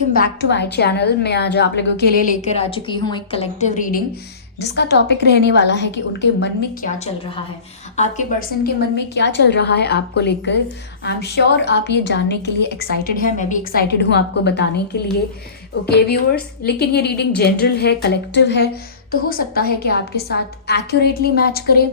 Welcome back to my channel. मैं आज आप लोगों के लिए लेकर आ चुकी हूँ एक कलेक्टिव रीडिंग, जिसका टॉपिक रहने वाला है कि उनके मन में क्या चल रहा है, आपके पर्सन के मन में क्या चल रहा है आपको लेकर। आई एम श्योर आप ये जानने के लिए एक्साइटेड है, मैं भी एक्साइटेड हूँ आपको बताने के लिए। ओके व्यूअर्स, लेकिन ये रीडिंग जनरल है, कलेक्टिव है, तो हो सकता है कि आपके साथ एक्यूरेटली मैच करे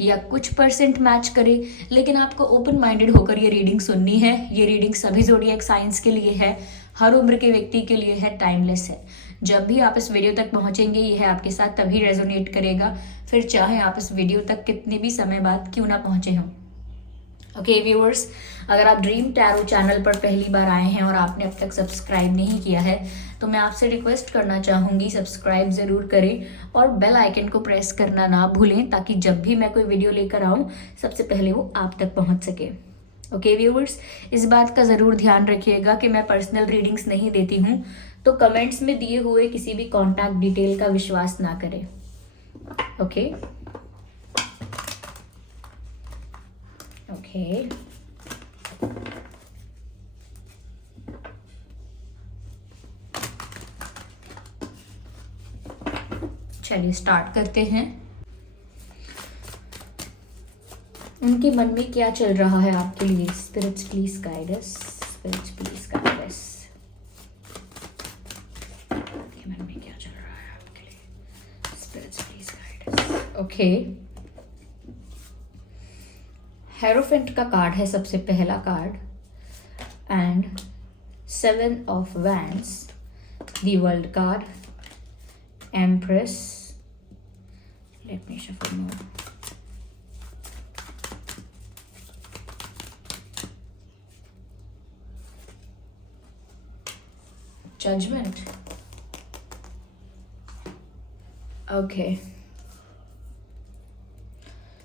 या कुछ परसेंट मैच करे, लेकिन आपको ओपन माइंडेड होकर ये रीडिंग सुननी है। ये रीडिंग सभी ज़ोडिएक साइंस के लिए है, हर उम्र के व्यक्ति के लिए है, टाइमलेस है। जब भी आप इस वीडियो तक पहुंचेंगे यह आपके साथ तभी रेजोनेट करेगा, फिर चाहे आप इस वीडियो तक कितने भी समय बाद क्यों ना पहुंचे हों। ओके व्यूअर्स, अगर आप ड्रीम टैरो चैनल पर पहली बार आए हैं और आपने अब तक सब्सक्राइब नहीं किया है तो मैं आपसे रिक्वेस्ट करना चाहूँगी सब्सक्राइब ज़रूर करें और बेल आइकन को प्रेस करना ना भूलें, ताकि जब भी मैं कोई वीडियो लेकर आऊँ सबसे पहले वो आप तक पहुँच सके। ओके व्यूअर्स, इस बात का ज़रूर ध्यान रखिएगा कि मैं पर्सनल रीडिंग्स नहीं देती हूँ, तो कमेंट्स में दिए हुए किसी भी कॉन्टैक्ट डिटेल का विश्वास ना करें। ओके ओके चलिए स्टार्ट करते हैं। उनके मन में क्या चल रहा है आपके लिए? Spirits please guide us, spirits please guide us. उनके मन में क्या चल रहा है आपके लिए? Spirits please guide us. Okay, hierophant का कार्ड है सबसे पहला card, and 7 of wands, the world card, empress. Let me shuffle more. Judgment. Okay.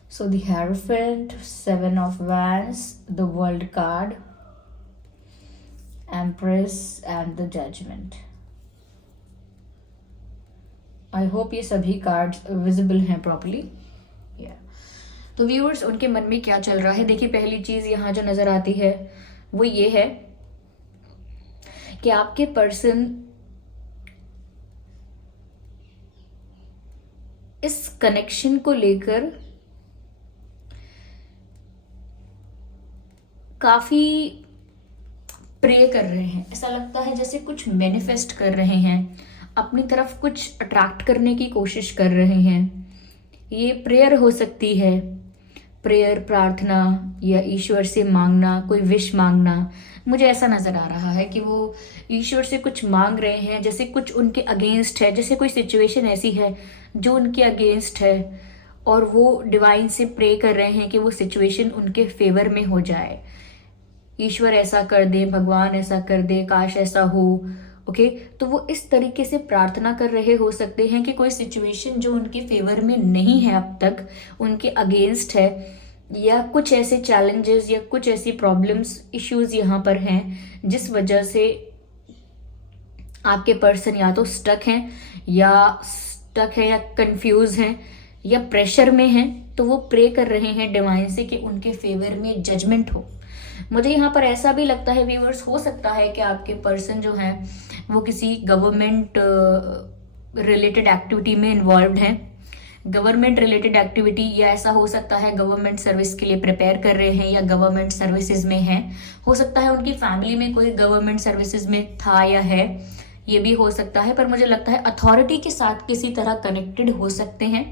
So the Hierophant, 7 of Wands, the World card, Empress and the Judgment. I hope ये सभी cards visible हैं properly. तो viewers, उनके मन में क्या चल रहा है? देखिए, पहली चीज यहाँ जो नजर आती है वो ये है कि आपके पर्सन इस कनेक्शन को लेकर काफी प्रे कर रहे हैं। ऐसा लगता है जैसे कुछ मैनिफेस्ट कर रहे हैं, अपनी तरफ कुछ अट्रैक्ट करने की कोशिश कर रहे हैं। ये प्रेयर हो सकती है, प्रेयर, प्रार्थना, या ईश्वर से मांगना, कोई विश मांगना। मुझे ऐसा नज़र आ रहा है कि वो ईश्वर से कुछ मांग रहे हैं, जैसे कुछ उनके अगेंस्ट है, जैसे कोई सिचुएशन ऐसी है जो उनके अगेंस्ट है और वो डिवाइन से प्रे कर रहे हैं कि वो सिचुएशन उनके फेवर में हो जाए। ईश्वर ऐसा कर दे, भगवान ऐसा कर दे, काश ऐसा हो। ओके, तो वो इस तरीके से प्रार्थना कर रहे हो सकते हैं कि कोई सिचुएशन जो उनके फेवर में नहीं है अब तक, उनके अगेंस्ट है, या कुछ ऐसे चैलेंजेस या कुछ ऐसी प्रॉब्लम्स, इश्यूज यहाँ पर हैं जिस वजह से आपके पर्सन या तो स्टक है या कंफ्यूज हैं या प्रेशर में हैं। तो वो प्रे कर रहे हैं डिवाइन से कि उनके फेवर में जजमेंट हो। मुझे यहाँ पर ऐसा भी लगता है व्यूअर्स, हो सकता है कि आपके पर्सन जो है वो किसी गवर्नमेंट रिलेटेड एक्टिविटी में इन्वॉल्व हैं। गवर्नमेंट रिलेटेड एक्टिविटी, या ऐसा हो सकता है गवर्नमेंट सर्विस के लिए प्रिपेयर कर रहे हैं या गवर्नमेंट सर्विसेज में हैं। हो सकता है उनकी फैमिली में कोई गवर्नमेंट सर्विसेज में था या है, ये भी हो सकता है। पर मुझे लगता है अथॉरिटी के साथ किसी तरह कनेक्टेड हो सकते हैं।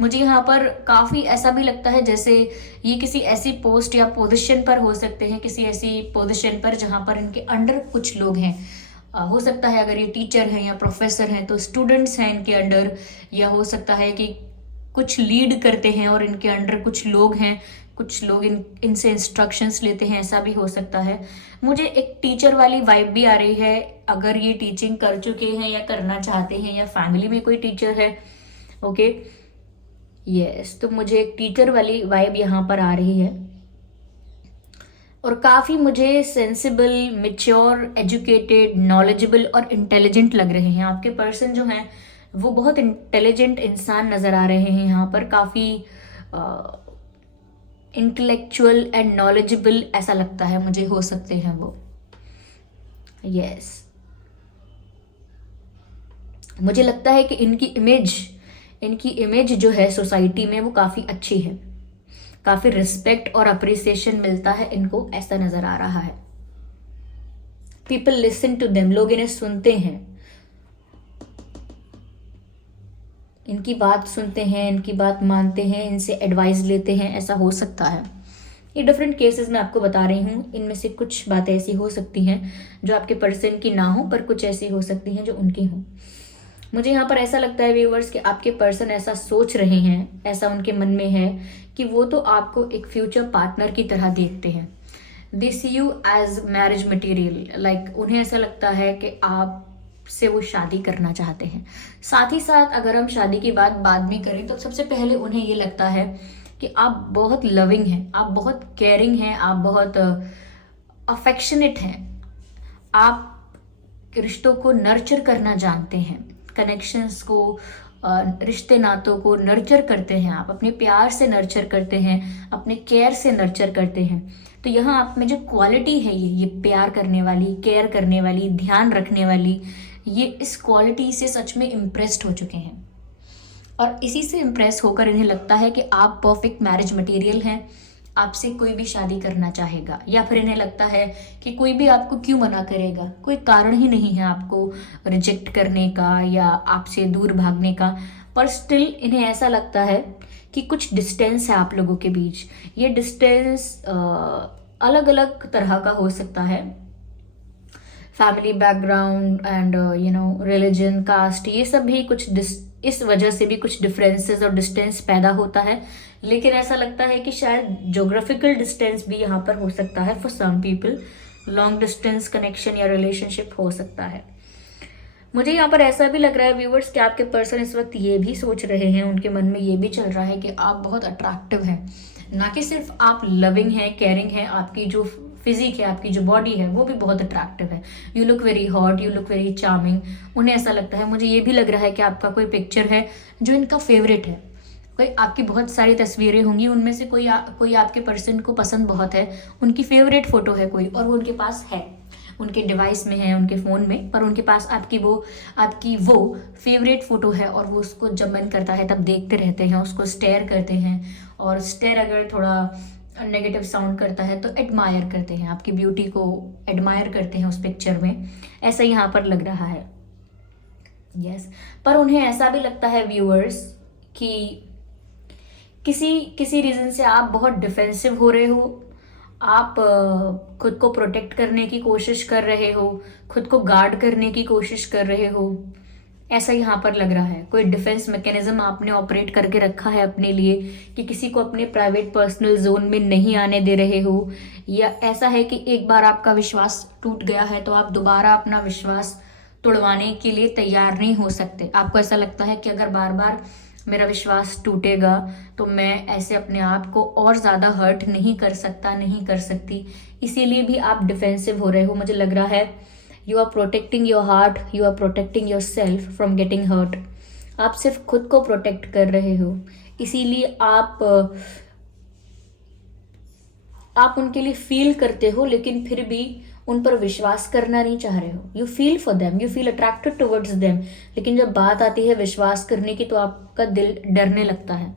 मुझे यहाँ पर काफ़ी ऐसा भी लगता है जैसे ये किसी ऐसी पोस्ट या पोजीशन पर हो सकते हैं, किसी ऐसी पोजीशन पर जहाँ पर इनके अंडर कुछ लोग हैं। हो सकता है अगर ये टीचर हैं या प्रोफेसर हैं तो स्टूडेंट्स हैं इनके अंडर, या हो सकता है कि कुछ लीड करते हैं और इनके अंडर कुछ लोग हैं, कुछ लोग इनसे इंस्ट्रक्शंस लेते हैं, ऐसा भी हो सकता है। मुझे एक टीचर वाली वाइब भी आ रही है, अगर ये टीचिंग कर चुके हैं या करना चाहते हैं या फैमिली में कोई टीचर है। ओके, यस, तो मुझे एक टीचर वाली वाइब यहाँ पर आ रही है और काफ़ी मुझे सेंसिबल, मेच्योर, एजुकेटेड, नॉलेजेबल और इंटेलिजेंट लग रहे हैं। आपके पर्सन जो हैं वो बहुत इंटेलिजेंट इंसान नज़र आ रहे हैं यहाँ पर, काफ़ी इंटेलेक्चुअल एंड नॉलेजेबल ऐसा लगता है मुझे, हो सकते हैं वो। यस, मुझे लगता है कि इनकी इमेज जो है सोसाइटी में वो काफ़ी अच्छी है, काफ़ी रिस्पेक्ट और अप्रिसिएशन मिलता है इनको, ऐसा नज़र आ रहा है। पीपल लिसन टू देम, लोग इन्हें सुनते हैं, इनकी बात सुनते हैं, इनकी बात मानते हैं, इनसे एडवाइस लेते हैं, ऐसा हो सकता है। ये डिफरेंट केसेस मैं आपको बता रही हूँ, इनमें से कुछ बातें ऐसी हो सकती हैं जो आपके पर्सन की ना हो, पर कुछ ऐसी हो सकती हैं जो उनकी हों। मुझे यहाँ पर ऐसा लगता है व्यूवर्स कि आपके पर्सन ऐसा सोच रहे हैं, ऐसा उनके मन में है कि वो तो आपको एक फ्यूचर पार्टनर की तरह देखते हैं। They see you as marriage material, like उन्हें ऐसा लगता है कि आप से वो शादी करना चाहते हैं। साथ ही साथ अगर हम शादी की बात बाद में करें तो सबसे पहले उन्हें ये लगता है कि आप बहुत लविंग हैं, आप बहुत केयरिंग हैं, आप बहुत अफेक्शनेट हैं, आप रिश्तों को नर्चर करना जानते हैं, कनेक्शंस को, रिश्ते नातों को नर्चर करते हैं, आप अपने प्यार से नर्चर करते हैं, अपने केयर से नर्चर करते हैं। तो यहाँ आप में जो क्वालिटी है ये प्यार करने वाली, केयर करने वाली, ध्यान रखने वाली, ये इस क्वालिटी से सच में इम्प्रेस्ड हो चुके हैं और इसी से इम्प्रेस होकर इन्हें लगता है कि आप परफेक्ट मैरिज मटेरियल हैं, आपसे कोई भी शादी करना चाहेगा। या फिर इन्हें लगता है कि कोई भी आपको क्यों मना करेगा, कोई कारण ही नहीं है आपको रिजेक्ट करने का या आपसे दूर भागने का। पर स्टिल इन्हें ऐसा लगता है कि कुछ डिस्टेंस है आप लोगों के बीच। ये डिस्टेंस अलग अलग तरह का हो सकता है, family background and religion, caste, ये सब भी इस वजह से भी कुछ डिफरेंसेस और डिस्टेंस पैदा होता है। लेकिन ऐसा लगता है कि शायद ज्योग्राफिकल डिस्टेंस भी यहाँ पर हो सकता है। For some people long distance connection या रिलेशनशिप हो सकता है। मुझे यहाँ पर ऐसा भी लग रहा है व्यूवर्स कि आपके पर्सन इस वक्त ये भी सोच रहे हैं, उनके मन में ये भी चल रहा है कि आप बहुत अट्रैक्टिव हैं, ना कि सिर्फ आप लविंग हैं, केयरिंग हैं, आपकी जो फिजिक है, आपकी जो बॉडी है वो भी बहुत अट्रैक्टिव है। You look very hot, you look very charming. उन्हें ऐसा लगता है, मुझे ये भी लग रहा है कि आपका कोई पिक्चर है जो इनका फेवरेट है, कोई आपकी बहुत सारी तस्वीरें होंगी, उनमें से कोई आपके पर्सन को पसंद बहुत है, उनकी फेवरेट फोटो है कोई और वो उनके पास है, उनके डिवाइस में है, उनके फ़ोन में, पर उनके पास आपकी वो फेवरेट फ़ोटो है और वो उसको जब मन करता है तब देखते रहते हैं, उसको स्टेयर करते हैं। और स्टेयर अगर थोड़ा नेगेटिव साउंड करता है तो एडमायर करते हैं, आपकी ब्यूटी को एडमायर करते हैं उस पिक्चर में, ऐसा यहाँ पर लग रहा है। यस, पर उन्हें ऐसा भी लगता है व्यूअर्स कि किसी रीज़न से आप बहुत डिफेंसिव हो रहे हो, आप खुद को प्रोटेक्ट करने की कोशिश कर रहे हो, खुद को गार्ड करने की कोशिश कर रहे हो, ऐसा यहाँ पर लग रहा है। कोई डिफेंस मैकेनिज्म आपने ऑपरेट करके रखा है अपने लिए कि किसी को अपने प्राइवेट पर्सनल जोन में नहीं आने दे रहे हो, या ऐसा है कि एक बार आपका विश्वास टूट गया है तो आप दोबारा अपना विश्वास तोड़वाने के लिए तैयार नहीं हो सकते। आपको ऐसा लगता है कि अगर बार बार मेरा विश्वास टूटेगा तो मैं ऐसे अपने आप को और ज़्यादा हर्ट नहीं कर सकता, नहीं कर सकती, इसीलिए भी आप डिफेंसिव हो रहे हो। मुझे लग रहा है you are protecting your heart, you are protecting yourself from getting hurt. आप सिर्फ खुद को प्रोटेक्ट कर रहे हो, इसीलिए आप उनके लिए फील करते हो, लेकिन फिर भी उन पर विश्वास करना नहीं चाह रहे हो। You feel for them, you feel attracted towards them, लेकिन जब बात आती है विश्वास करने की तो आपका दिल डरने लगता है।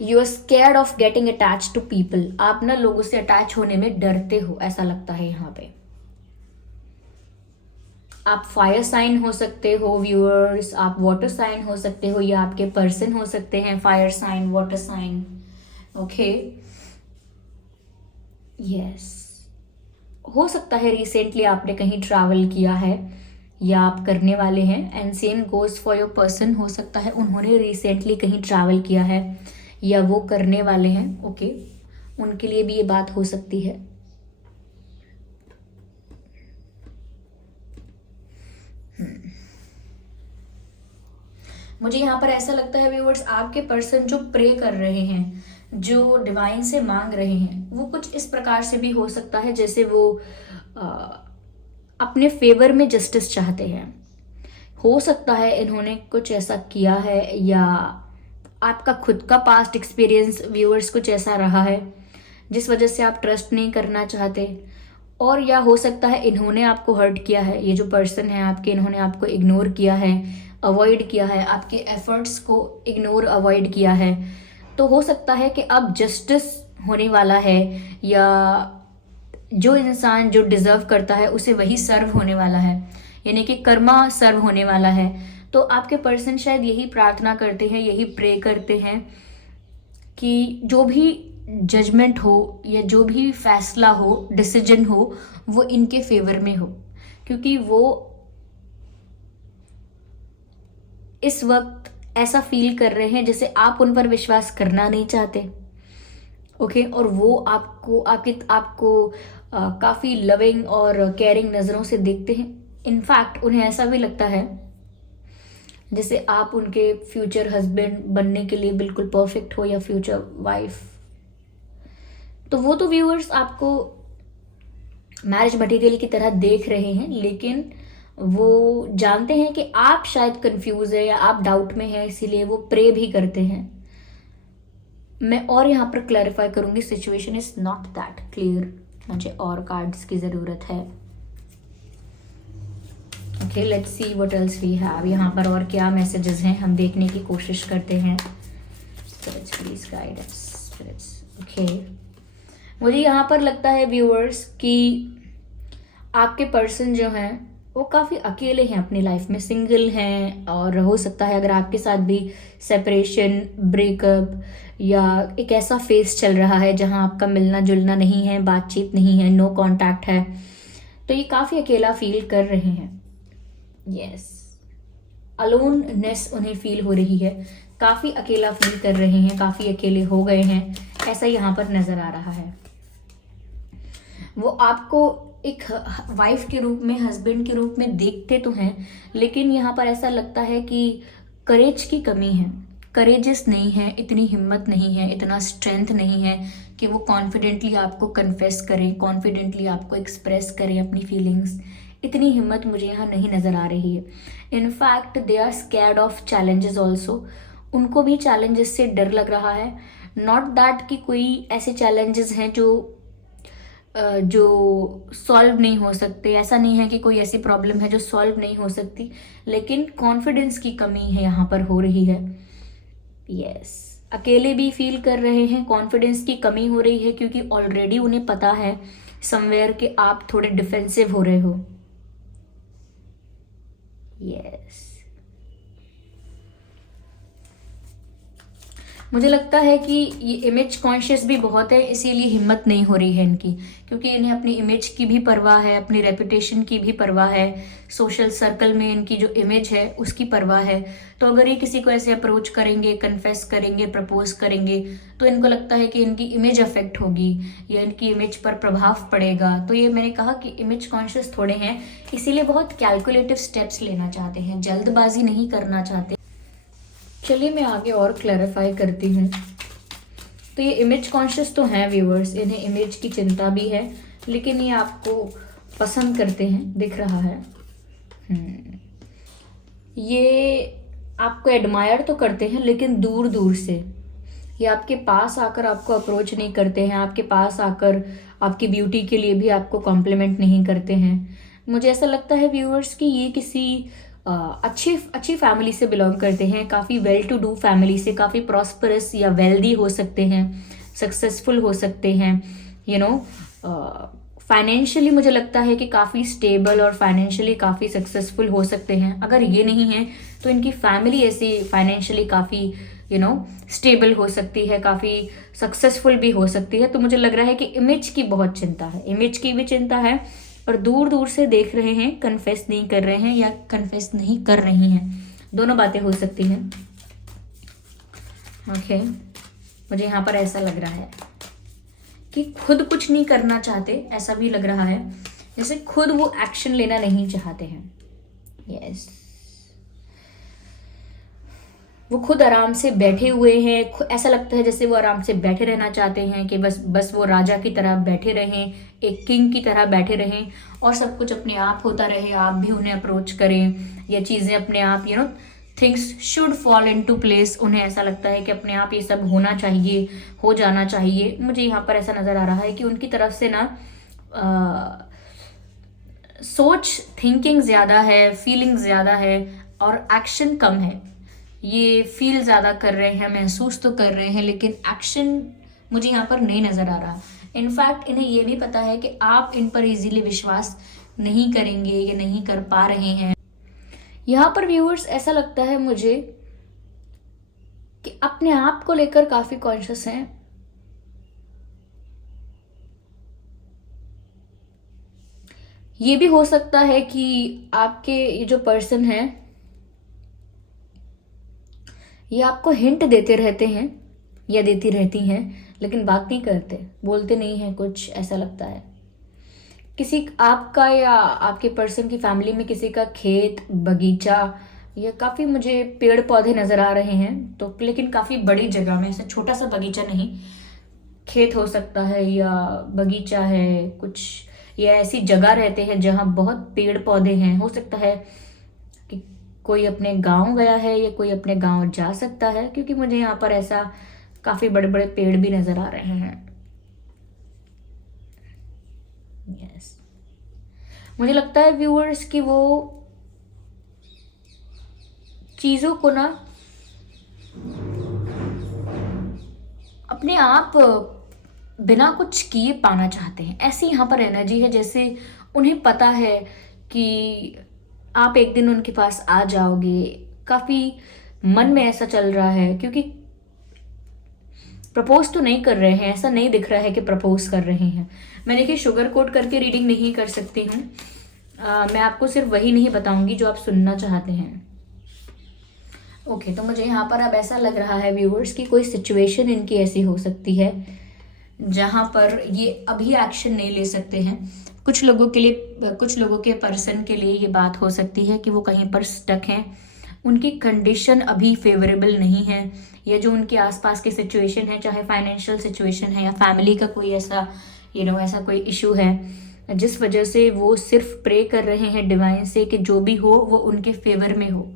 You are scared of getting attach to people, आप ना लोगों से अटैच होने में डरते हो, ऐसा लगता है यहाँ पे। आप फायर साइन हो सकते हो व्यूअर्स, आप वाटर साइन हो सकते हो, या आपके पर्सन हो सकते हैं fire sign, water sign. Okay, yes, हो सकता है रिसेंटली आपने कहीं ट्रैवल किया है या आप करने वाले हैं, and same goes for your person. हो सकता है उन्होंने रिसेंटली कहीं ट्रैवल किया है या वो करने वाले हैं। ओके, उनके लिए भी ये बात हो सकती है। मुझे यहाँ पर ऐसा लगता है व्यूअर्स, आपके पर्सन जो प्रे कर रहे हैं, जो डिवाइन से मांग रहे हैं, वो कुछ इस प्रकार से भी हो सकता है जैसे वो अपने फेवर में जस्टिस चाहते हैं। हो सकता है इन्होंने कुछ ऐसा किया है, या आपका खुद का पास्ट एक्सपीरियंस व्यूअर्स कुछ ऐसा रहा है जिस वजह से आप ट्रस्ट नहीं करना चाहते, और या हो सकता है इन्होंने आपको हर्ट किया है, ये जो पर्सन है आपके, इन्होंने आपको इग्नोर किया है, अवॉइड किया है, आपके एफर्ट्स को इग्नोर अवॉइड किया है। तो हो सकता है कि अब जस्टिस होने वाला है, या जो इंसान जो डिज़र्व करता है उसे वही सर्व होने वाला है, यानी कि कर्मा सर्व होने वाला है। तो आपके पर्सन शायद यही प्रार्थना करते हैं, यही प्रे करते हैं कि जो भी जजमेंट हो या जो भी फैसला हो, डिसीजन हो, वो इनके फेवर में हो, क्योंकि वो इस वक्त ऐसा फील कर रहे हैं जैसे आप उन पर विश्वास करना नहीं चाहते। ओके, और वो आपको काफ़ी लविंग और केयरिंग नज़रों से देखते हैं। इनफैक्ट उन्हें ऐसा भी लगता है जैसे आप उनके फ्यूचर हस्बैंड बनने के लिए बिल्कुल परफेक्ट हो, या फ्यूचर वाइफ। तो वो तो व्यूअर्स आपको मैरिज मटेरियल की तरह देख रहे हैं, लेकिन वो जानते हैं कि आप शायद कंफ्यूज है या आप डाउट में हैं, इसीलिए वो प्रे भी करते हैं। मैं और यहाँ पर क्लैरिफाई करूंगी, situation is not that clear, मुझे और कार्ड्स की ज़रूरत है। Okay, let's see what else we have. यहाँ पर और क्या मैसेजेस हैं हम देखने की कोशिश करते हैं। Spirits please guide us, spirits. Okay, मुझे यहाँ पर लगता है व्यूअर्स कि आपके पर्सन जो हैं वो काफ़ी अकेले हैं अपनी लाइफ में, सिंगल हैं, और हो सकता है अगर आपके साथ भी सेपरेशन, ब्रेकअप या एक ऐसा फेस चल रहा है जहाँ आपका मिलना जुलना नहीं है, बातचीत नहीं है, नो कांटेक्ट है, तो ये काफ़ी अकेला फील कर रहे हैं। यस, अलोननेस उन्हें फील हो रही है, काफ़ी अकेला फील कर रहे हैं, काफ़ी अकेले हो गए हैं, ऐसा यहाँ पर नज़र आ रहा है। वो आपको एक वाइफ के रूप में, हस्बैंड के रूप में देखते तो हैं, लेकिन यहाँ पर ऐसा लगता है कि करेज की कमी है, करेजियस नहीं है, इतनी हिम्मत नहीं है, इतना स्ट्रेंथ नहीं है कि वो कॉन्फिडेंटली आपको कन्फेस करें, कॉन्फिडेंटली आपको एक्सप्रेस करें अपनी फीलिंग्स। इतनी हिम्मत मुझे यहाँ नहीं नज़र आ रही है। In fact they are scared of challenges also, उनको भी चैलेंजेस से डर लग रहा है। नॉट दैट कि कोई ऐसे चैलेंजेस हैं जो सॉल्व नहीं हो सकते, ऐसा नहीं है कि कोई ऐसी प्रॉब्लम है जो सॉल्व नहीं हो सकती, लेकिन कॉन्फिडेंस की कमी है यहाँ पर हो रही है। यस, अकेले भी फील कर रहे हैं, कॉन्फिडेंस की कमी हो रही है, क्योंकि ऑलरेडी उन्हें पता है समवेयर कि आप थोड़े डिफेंसिव हो रहे हो। यस, मुझे लगता है कि ये इमेज कॉन्शियस भी बहुत है, इसीलिए हिम्मत नहीं हो रही है इनकी, क्योंकि इन्हें अपनी इमेज की भी परवाह है, अपनी रेपुटेशन की भी परवाह है, सोशल सर्कल में इनकी जो इमेज है उसकी परवाह है। तो अगर ये किसी को ऐसे अप्रोच करेंगे, कन्फेस करेंगे, प्रपोज करेंगे, तो इनको लगता है कि इनकी इमेज अफेक्ट होगी या इनकी इमेज पर प्रभाव पड़ेगा। तो ये मैंने कहा कि इमेज कॉन्शियस थोड़े हैं, इसीलिए बहुत कैलकुलेटिव स्टेप्स लेना चाहते हैं, जल्दबाजी नहीं करना चाहते। चलिए मैं आगे और क्लैरिफाई करती हूँ। तो ये इमेज कॉन्शियस तो हैं व्यूअर्स, इन्हें इमेज की चिंता भी है, लेकिन ये आपको पसंद करते हैं, दिख रहा है। ये आपको एडमायर तो करते हैं, लेकिन दूर दूर से। ये आपके पास आकर आपको अप्रोच नहीं करते हैं, आपके पास आकर आपकी ब्यूटी के लिए भी आपको कॉम्प्लीमेंट नहीं करते हैं। मुझे ऐसा लगता है व्यूअर्स कि ये किसी अच्छी फैमिली से बिलोंग करते हैं, काफ़ी वेल टू डू फैमिली से, काफ़ी प्रॉस्परस या वेल्दी हो सकते हैं, सक्सेसफुल हो सकते हैं, यू नो फाइनेंशियली मुझे लगता है कि काफ़ी स्टेबल और फाइनेंशियली काफ़ी सक्सेसफुल हो सकते हैं। अगर ये नहीं है तो इनकी फैमिली ऐसी फाइनेंशियली काफ़ी स्टेबल हो सकती है, काफ़ी सक्सेसफुल भी हो सकती है। तो मुझे लग रहा है कि इमेज की बहुत चिंता है, इमेज की भी चिंता है, और दूर दूर से देख रहे हैं, कन्फेस नहीं कर रहे हैं या कन्फेस नहीं कर रही हैं, दोनों बातें हो सकती हैं। ओके, मुझे यहाँ पर ऐसा लग रहा है कि खुद कुछ नहीं करना चाहते, ऐसा भी लग रहा है जैसे खुद वो एक्शन लेना नहीं चाहते हैं। यस, वो खुद आराम से बैठे हुए हैं, ऐसा लगता है जैसे वो आराम से बैठे रहना चाहते हैं कि बस वो राजा की तरह बैठे रहें, एक किंग की तरह बैठे रहें, और सब कुछ अपने आप होता रहे, आप भी उन्हें अप्रोच करें, या चीज़ें अपने आप things should fall into place. उन्हें ऐसा लगता है कि अपने आप ये सब होना चाहिए, हो जाना चाहिए। मुझे यहाँ पर ऐसा नज़र आ रहा है कि उनकी तरफ से ना सोच थिंकिंग ज़्यादा है, फीलिंग ज़्यादा है और एक्शन कम है। ये फील ज़्यादा कर रहे हैं, महसूस तो कर रहे हैं, लेकिन एक्शन मुझे यहाँ पर नहीं नज़र आ रहा। इनफैक्ट इन्हें ये भी पता है कि आप इन पर इजीली विश्वास नहीं करेंगे या नहीं कर पा रहे हैं। यहाँ पर व्यूअर्स ऐसा लगता है मुझे कि अपने आप को लेकर काफ़ी कॉन्शियस हैं। ये भी हो सकता है कि आपके ये जो पर्सन है ये आपको हिंट देते रहते हैं या देती रहती हैं, लेकिन बात नहीं करते, बोलते नहीं हैं कुछ, ऐसा लगता है। किसी आपका या आपके पर्सन की फैमिली में किसी का खेत, बगीचा या काफ़ी मुझे पेड़ पौधे नज़र आ रहे हैं, तो लेकिन काफ़ी बड़ी जगह में, ऐसा छोटा सा बगीचा नहीं, खेत हो सकता है या बगीचा है कुछ, या ऐसी जगह रहते हैं जहाँ बहुत पेड़ पौधे हैं। हो सकता है कि कोई अपने गांव गया है या कोई अपने गांव जा सकता है, क्योंकि मुझे यहाँ पर ऐसा काफ़ी बड़े बड़े पेड़ भी नज़र आ रहे हैं। यस, मुझे लगता है व्यूअर्स कि वो चीज़ों को ना अपने आप बिना कुछ किए पाना चाहते हैं। ऐसी यहाँ पर एनर्जी है जैसे उन्हें पता है कि आप एक दिन उनके पास आ जाओगे। काफ़ी मन में ऐसा चल रहा है, क्योंकि प्रपोज तो नहीं कर रहे हैं, ऐसा नहीं दिख रहा है कि प्रपोज कर रहे हैं। मैं देखिए शुगर कोट करके रीडिंग नहीं कर सकती हूँ, मैं आपको सिर्फ वही नहीं बताऊंगी जो आप सुनना चाहते हैं। ओके, तो मुझे यहाँ पर अब ऐसा लग रहा है व्यूअर्स कि कोई सिचुएशन इनकी ऐसी हो सकती है जहाँ पर ये अभी एक्शन नहीं ले सकते हैं। कुछ लोगों के लिए, कुछ लोगों के पर्सन के लिए ये बात हो सकती है कि वो कहीं पर स्टक हैं, उनकी कंडीशन अभी फेवरेबल नहीं है, या जो उनके आसपास की सिचुएशन है, चाहे फाइनेंशियल सिचुएशन है या फैमिली का कोई ऐसा ऐसा कोई इशू है, जिस वजह से वो सिर्फ प्रे कर रहे हैं डिवाइन से कि जो भी हो वो उनके फेवर में हो।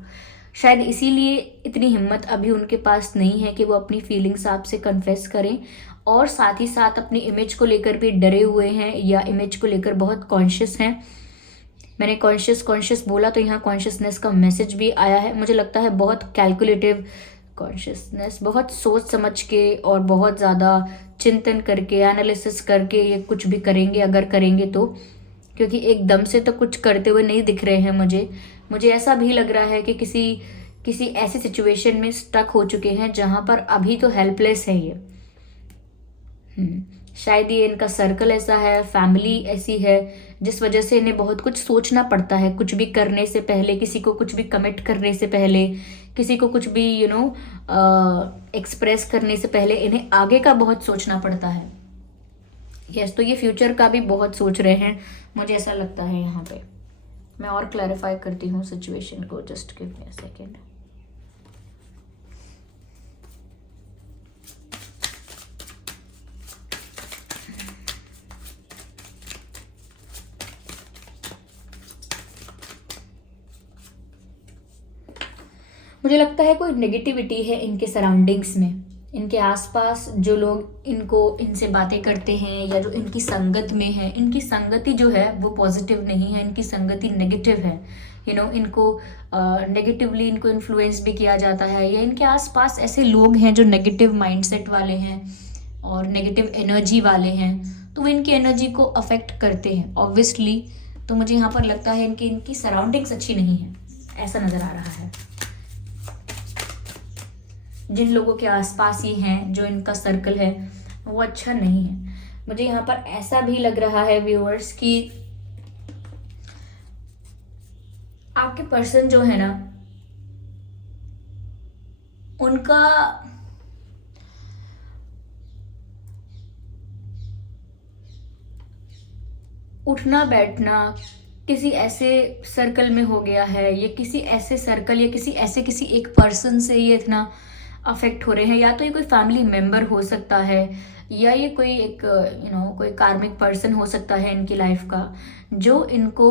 शायद इसीलिए इतनी हिम्मत अभी उनके पास नहीं है कि वो अपनी फीलिंग्स आपसे कन्फेस करें, और साथ ही साथ अपनी इमेज को लेकर भी डरे हुए हैं या इमेज को लेकर बहुत कॉन्शियस हैं। मैंने कॉन्शियस बोला तो यहाँ कॉन्शियसनेस का मैसेज भी आया है। मुझे लगता है बहुत कैलकुलेटिव कॉन्शियसनेस, बहुत सोच समझ के और बहुत ज़्यादा चिंतन करके, एनालिसिस करके ये कुछ भी करेंगे, अगर करेंगे तो, क्योंकि एकदम से तो कुछ करते हुए नहीं दिख रहे हैं। मुझे ऐसा भी लग रहा है कि किसी ऐसी सिचुएशन में स्टक हो चुके हैं जहाँ पर अभी तो हेल्पलेस है ये। शायद ये इनका सर्कल ऐसा है, फैमिली ऐसी है, जिस वजह से इन्हें बहुत कुछ सोचना पड़ता है कुछ भी करने से पहले, किसी को कुछ भी कमिट करने से पहले, किसी को कुछ भी एक्सप्रेस करने से पहले इन्हें आगे का बहुत सोचना पड़ता है। यस, तो ये फ्यूचर का भी बहुत सोच रहे हैं, मुझे ऐसा लगता है। यहाँ पे मैं और क्लैरिफाई करती हूँ सिचुएशन को, just give me a second. मुझे लगता है कोई नेगेटिविटी है इनके सराउंडिंग्स में, इनके आसपास जो लोग इनसे बातें करते हैं या जो इनकी संगत में है, इनकी संगति जो है वो पॉजिटिव नहीं है, इनकी संगति नेगेटिव है। इनको नेगेटिवली इनको इन्फ्लुएंस भी किया जाता है, या इनके आसपास ऐसे लोग हैं जो नेगेटिव माइंडसेट वाले हैं और नेगेटिव एनर्जी वाले हैं, तो वो इनकी एनर्जी को अफेक्ट करते हैं ऑब्वियसली। तो मुझे यहाँ पर लगता है इनकी सराउंडिंग्स अच्छी नहीं है, ऐसा नज़र आ रहा है। जिन लोगों के आसपास ही हैं, जो इनका सर्कल है, वो अच्छा नहीं है। मुझे यहाँ पर ऐसा भी लग रहा है व्यूअर्स कि आपके पर्सन जो है ना, उनका उठना बैठना किसी ऐसे सर्कल में हो गया है, या किसी ऐसे सर्कल या किसी एक पर्सन से ये इतना अफेक्ट हो रहे हैं। या तो ये कोई फैमिली मेम्बर हो सकता है, या ये कोई एक कोई कार्मिक पर्सन हो सकता है इनकी लाइफ का, जो इनको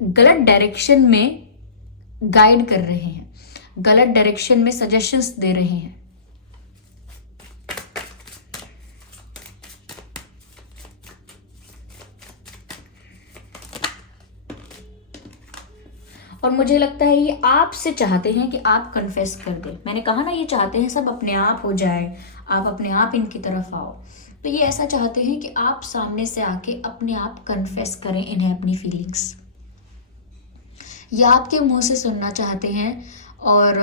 गलत डायरेक्शन में गाइड कर रहे हैं, गलत डायरेक्शन में सजेशंस दे रहे हैं। और मुझे लगता है ये आपसे चाहते हैं कि आप कन्फेस कर दें। मैंने कहा ना, ये चाहते हैं सब अपने आप हो जाए, आप अपने आप इनकी तरफ आओ। तो ये ऐसा चाहते हैं कि आप सामने से आके अपने आप कन्फेस करें इन्हें अपनी फीलिंग्स, या आपके मुंह से सुनना चाहते हैं। और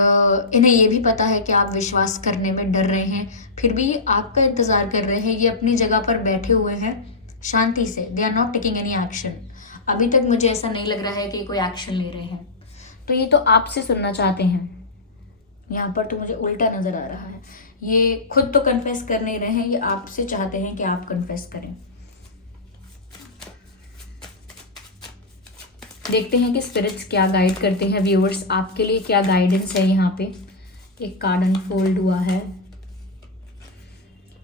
इन्हें ये भी पता है कि आप विश्वास करने में डर रहे हैं, फिर भी आपका इंतज़ार कर रहे हैं। ये अपनी जगह पर बैठे हुए हैं शांति से, they are not taking any action. अभी तक मुझे ऐसा नहीं लग रहा है कि कोई एक्शन ले रहे हैं। तो ये तो आपसे सुनना चाहते हैं। यहाँ पर तो मुझे उल्टा नज़र आ रहा है, ये खुद तो कन्फेस कर नहीं रहे हैं, ये आपसे चाहते हैं कि आप कन्फेस करें। देखते हैं कि स्पिरिट्स क्या गाइड करते हैं व्यूअर्स, आपके लिए क्या गाइडेंस है। यहाँ पे एक कार्ड अनफोल्ड हुआ है,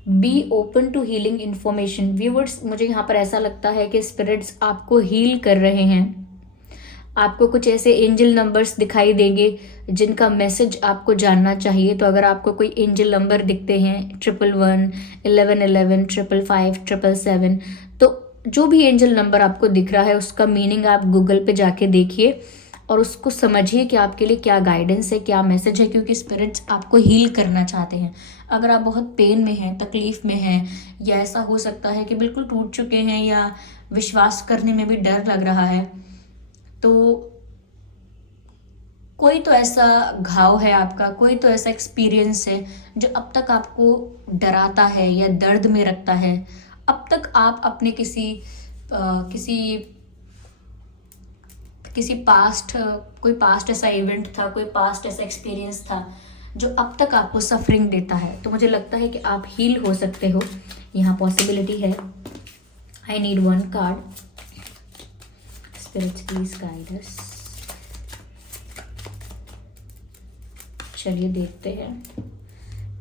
be open to healing information. Viewers, मुझे यहाँ पर ऐसा लगता है कि स्पिरिट्स आपको हील कर रहे हैं। आपको कुछ ऐसे एंजल नंबर्स दिखाई देंगे जिनका मैसेज आपको जानना चाहिए। तो अगर आपको कोई एंजल नंबर दिखते हैं 111, 1111, 555, 777, तो जो भी एंजल नंबर आपको दिख रहा है उसका मीनिंग आप गूगल पे जाके देखिए और उसको समझिए कि आपके लिए क्या गाइडेंस है, क्या मैसेज है, क्योंकि स्पिरिट्स आपको हील करना चाहते हैं। अगर आप बहुत पेन में हैं, तकलीफ में हैं, या ऐसा हो सकता है कि बिल्कुल टूट चुके हैं या विश्वास करने में भी डर लग रहा है, तो कोई तो ऐसा घाव है आपका, कोई तो ऐसा एक्सपीरियंस है जो अब तक आपको डराता है या दर्द में रखता है। अब तक आप अपने किसी पास्ट, कोई पास्ट ऐसा इवेंट था, कोई पास्ट ऐसा एक्सपीरियंस था जो अब तक आपको सफरिंग देता है। तो मुझे लगता है कि आप हील हो सकते हो, यहाँ पॉसिबिलिटी है। I need one card, spirits please guide us. चलिए देखते हैं।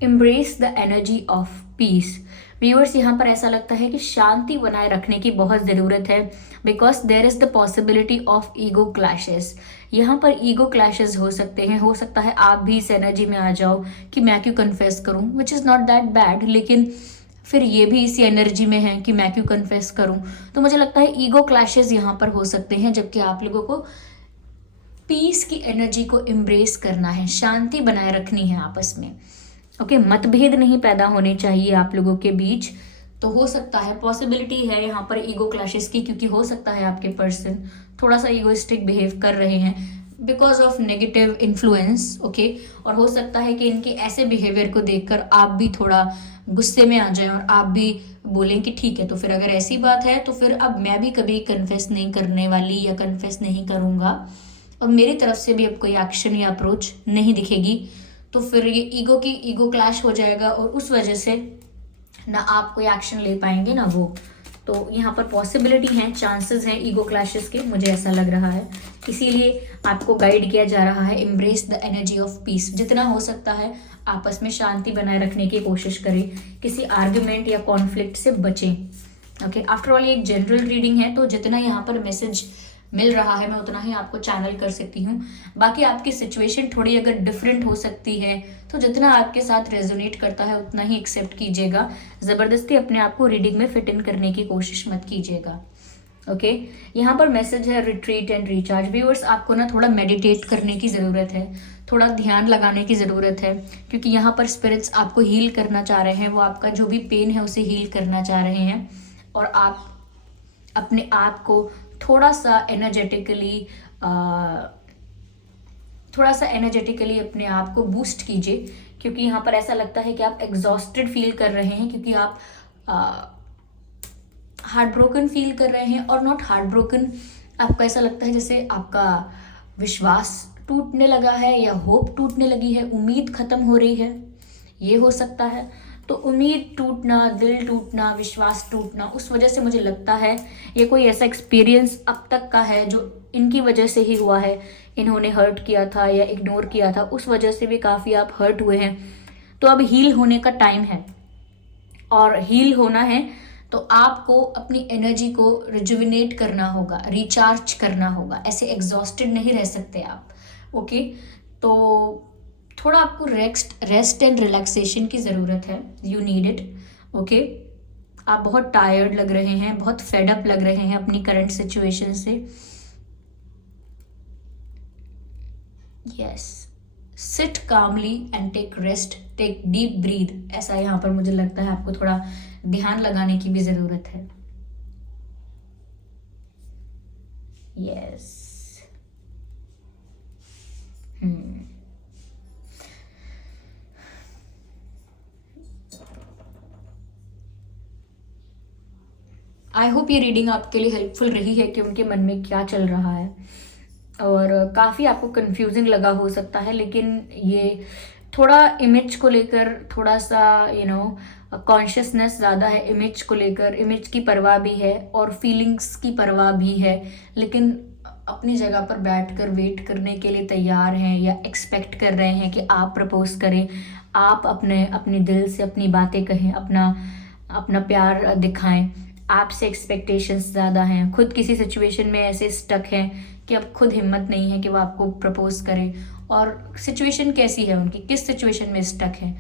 Embrace the energy of peace. Viewers, यहाँ पर ऐसा लगता है कि शांति बनाए रखने की बहुत ज़रूरत है, because there is the possibility of ego clashes. यहाँ पर ईगो क्लैशेस हो सकते हैं, हो सकता है आप भी इस एनर्जी में आ जाओ कि मैं क्यों कन्फेस करूँ, which is not that bad, लेकिन फिर ये भी इसी एनर्जी में है कि मैं क्यों कन्फेस करूँ। तो मुझे लगता है ईगो क्लैशेस यहाँ पर हो सकते हैं, जबकि आप लोगों को पीस की एनर्जी को एम्ब्रेस करना है, शांति बनाए रखनी है आपस में। ओके, मतभेद नहीं पैदा होने चाहिए आप लोगों के बीच। तो हो सकता है, पॉसिबिलिटी है यहाँ पर ईगो क्लैशेस की, क्योंकि हो सकता है आपके पर्सन थोड़ा सा ईगोइस्टिक बिहेव कर रहे हैं because of negative influence. Okay, और हो सकता है कि इनके ऐसे बिहेवियर को देखकर आप भी थोड़ा गुस्से में आ जाएं और आप भी बोलें कि ठीक है, तो फिर अगर ऐसी बात है तो फिर अब मैं भी कभी कन्फेस नहीं करने वाली या कन्फेस नहीं करूँगा, और मेरी तरफ से भी अब कोई एक्शन या अप्रोच नहीं दिखेगी। तो फिर ये ईगो क्लैश हो जाएगा और उस वजह से ना आप कोई एक्शन ले पाएंगे ना वो। तो यहाँ पर पॉसिबिलिटी हैं, चांसेस हैं ईगो क्लैशेस के, मुझे ऐसा लग रहा है। इसीलिए आपको गाइड किया जा रहा है, embrace the energy of piece. जितना हो सकता है आपस में शांति बनाए रखने की कोशिश करें, किसी आर्ग्यूमेंट या कॉन्फ्लिक्ट से बचें। ओके, आफ्टर ऑल ये एक जनरल रीडिंग है, तो जितना यहाँ पर मैसेज मिल रहा है मैं उतना ही आपको चैनल कर सकती हूँ। बाकी आपकी सिचुएशन थोड़ी अगर डिफरेंट हो सकती है, तो जितना आपके साथ रेजोनेट करता है उतना ही एक्सेप्ट कीजिएगा। ज़बरदस्ती अपने आप को रीडिंग में फिट इन करने की कोशिश मत कीजिएगा। ओके, यहाँ पर मैसेज है रिट्रीट एंड रिचार्ज। व्यूअर्स, आपको ना थोड़ा मेडिटेट करने की ज़रूरत है, थोड़ा ध्यान लगाने की ज़रूरत है, क्योंकि यहाँ पर स्पिरिट्स आपको हील करना चाह रहे हैं। वो आपका जो भी पेन है उसे हील करना चाह रहे हैं, और आप अपने आप को थोड़ा सा एनर्जेटिकली अपने आप को बूस्ट कीजिए, क्योंकि यहाँ पर ऐसा लगता है कि आप एग्जॉस्टेड फील कर रहे हैं, क्योंकि आप हार्ट ब्रोकन फील कर रहे हैं। और नॉट हार्ट ब्रोकन, आपको ऐसा लगता है जैसे आपका विश्वास टूटने लगा है या होप टूटने लगी है, उम्मीद खत्म हो रही है, ये हो सकता है। तो उम्मीद टूटना, दिल टूटना, विश्वास टूटना, उस वजह से मुझे लगता है ये कोई ऐसा एक्सपीरियंस अब तक का है जो इनकी वजह से ही हुआ है। इन्होंने हर्ट किया था या इग्नोर किया था, उस वजह से भी काफ़ी आप हर्ट हुए हैं। तो अब हील होने का टाइम है, और हील होना है तो आपको अपनी एनर्जी को रिजुविनेट करना होगा, रिचार्ज करना होगा। ऐसे एग्जॉस्टेड नहीं रह सकते आप। ओके, तो थोड़ा आपको रेस्ट एंड रिलैक्सेशन की ज़रूरत है, यू नीड इट। ओके, आप बहुत टायर्ड लग रहे हैं, बहुत फेड अप लग रहे हैं अपनी करंट सिचुएशन से। Yes, sit calmly and take rest, take deep breath, ऐसा यहाँ पर मुझे लगता है आपको थोड़ा ध्यान लगाने की भी जरूरत है। यस। आई होप ये रीडिंग आपके लिए हेल्पफुल रही है कि उनके मन में क्या चल रहा है, और काफ़ी आपको कंफ्यूजिंग लगा हो सकता है, लेकिन ये थोड़ा इमेज को लेकर थोड़ा सा कॉन्शियसनेस ज़्यादा है इमेज को लेकर, इमेज की परवाह भी है और फीलिंग्स की परवाह भी है, लेकिन अपनी जगह पर बैठकर वेट करने के लिए तैयार हैं या एक्सपेक्ट कर रहे हैं कि आप प्रपोज करें, आप अपने दिल से अपनी बातें कहें, अपना अपना प्यार दिखाएं। आपसे एक्सपेक्टेशंस ज़्यादा हैं, खुद किसी सिचुएशन में ऐसे स्टक हैं कि अब खुद हिम्मत नहीं है कि वो आपको प्रपोज करें। और सिचुएशन कैसी है उनकी, किस सिचुएशन में स्टक है,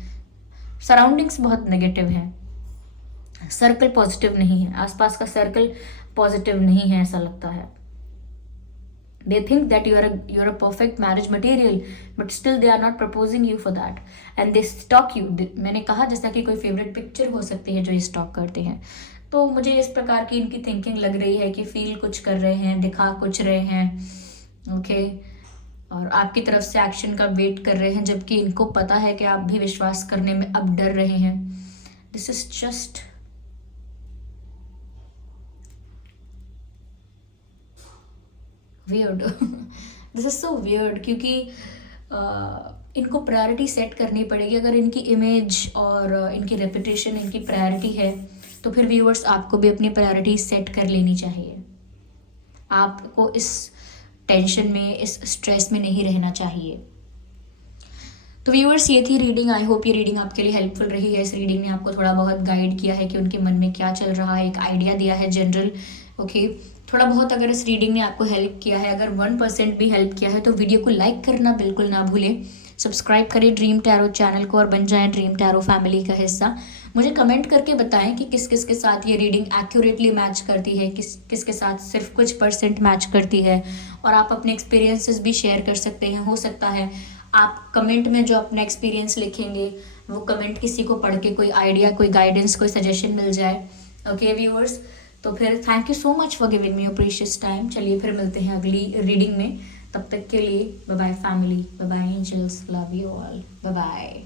सराउंडिंग्स बहुत नेगेटिव हैं, सर्कल पॉजिटिव नहीं है, आसपास का सर्कल पॉजिटिव नहीं है ऐसा लगता है। They think that you're a perfect marriage material, but still they are not proposing you for that, and they stalk you. मैंने कहा जैसा कि कोई फेवरेट पिक्चर हो सकती है जो ये स्टॉक करते हैं, तो मुझे इस प्रकार की इनकी थिंकिंग लग रही है कि फील कुछ कर रहे हैं, दिखा कुछ रहे हैं, ओके, और आपकी तरफ से एक्शन का वेट कर रहे हैं, जबकि इनको पता है कि आप भी विश्वास करने में अब डर रहे हैं। This is just weird. This is so weird, क्योंकि इनको प्रायोरिटी सेट करनी पड़ेगी। अगर इनकी इमेज और इनकी रेपुटेशन इनकी प्रायोरिटी है, तो फिर व्यूअर्स आपको भी अपनी प्रायोरिटी सेट कर लेनी चाहिए। आपको इस टेंशन में, इस स्ट्रेस में नहीं रहना चाहिए। तो व्यूअर्स ये थी रीडिंग। आई होप ये रीडिंग आपके लिए हेल्पफुल रही है। इस रीडिंग ने आपको थोड़ा बहुत गाइड किया है कि उनके मन में क्या चल रहा है, एक आइडिया दिया है जनरल, ओके। थोड़ा बहुत अगर इस रीडिंग ने आपको हेल्प किया है, अगर 1% भी हेल्प किया है, तो वीडियो को लाइक करना बिल्कुल ना भूलें। सब्सक्राइब करें ड्रीम टैरो चैनल को और बन जाएं ड्रीम टैरो फैमिली का हिस्सा। मुझे कमेंट करके बताएं कि किस किस के साथ ये रीडिंग एक्यूरेटली मैच करती है, किस किस के साथ सिर्फ कुछ % मैच करती है। और आप अपने एक्सपीरियंसेस भी शेयर कर सकते हैं। हो सकता है आप कमेंट में जो अपना एक्सपीरियंस लिखेंगे, वो कमेंट किसी को पढ़ के कोई आइडिया, कोई गाइडेंस, कोई सजेशन मिल जाए, ओके व्यूअर्स। तो फिर thank you so much for giving me your precious time. चलिए फिर मिलते हैं अगली रीडिंग में। तब तक के लिए bye bye family, bye bye angels, love you all, bye bye.